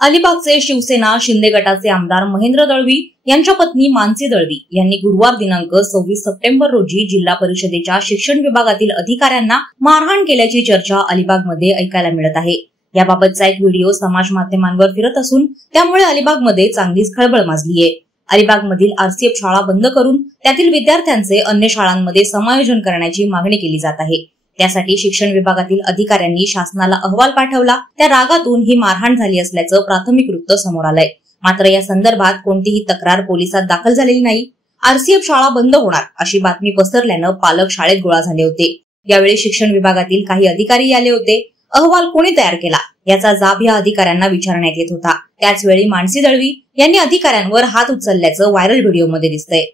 अलिबागचे शिवसेना शिंदे गटाचे आमदार महेंद्र दळवी यांच्या पत्नी मानसी दळवी यांनी गुरुवार दिनांक 26 सप्टेंबर रोजी जिल्हा परिषदेच्या शिक्षण विभागातील अधिकाऱ्यांना मारहाण केल्याची चर्चा अलिबागमध्ये ऐकायला मिळत आहे। याबाबतचा एक व्हिडिओ समाज माध्यमांवर फिरत असून त्यामुळे अलिबागमध्ये चांगलीच खळबळ माजली आहे। अलिबागमधील आरसीएफ शाळा बंद करून त्यातील विद्यार्थ्यांचे अन्य शाळांमध्ये समायोजन करण्याची मागणी केली जात आहे। त्यासाठी शिक्षण विभागातील अधिकाऱ्यांनी शासनाला अहवाल पाठवला। त्या रागातून ही मारहाण झाली असल्याचं प्राथमिक वृत्त समोर आलंय। मात्र या संदर्भात कोणतीही तक्रार पोलिसात दाखल झालेली नाही। आरसीएफ शाळा बंद होणार अशी बातमी पसरल्यानं पालक शाळेत गोळा झाले होते। यावेळी शिक्षण विभागातील काही अधिकारी आले होते। अहवाल कोणी तयार केला याचा जाब या अधिकाऱ्यांना विचारण्यात येत होता। त्याचवेळी मानसी दळवी यांनी अधिकाऱ्यांवर हात उचलल्याचं व्हायरल व्हिडिओमध्ये दिसतंय।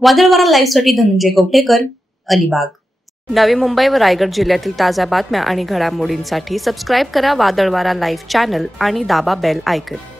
वादळवारा लाईव्ह साठी धनंजय कवठेकर, अलिबाग। नवी मुंबई व रायगड जिल्ह्यातील ताज्या बातम्या आणि घडामोडींसाठी सबस्क्राइब करा वादळवारा लाईव्ह चॅनल आणि दाबा बेल आयकॉन।